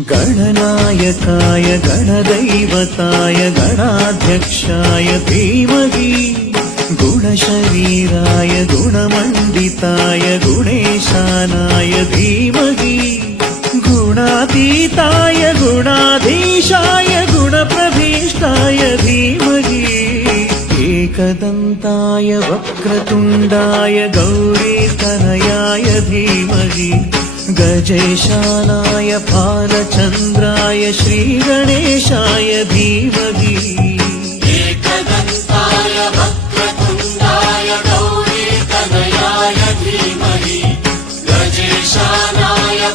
गणनायकाय गणदैवताय गणाध्यक्षाय धीमहि गुणशरीराय गुणमण्डिताय गुणेशानाय धीमहि गुणातीताय गुणाधीशाय गुणप्रभीष्टाय धीमहि एकदन्ताय वक्रतुण्डाय गौरीतनयाय धीमहि गजेशानाय भालचन्द्राय श्रीगणेशाय धीमहि एकदन्ताय वक्रतुण्डाय गौरीतनयाय धीमहि गजेशानाय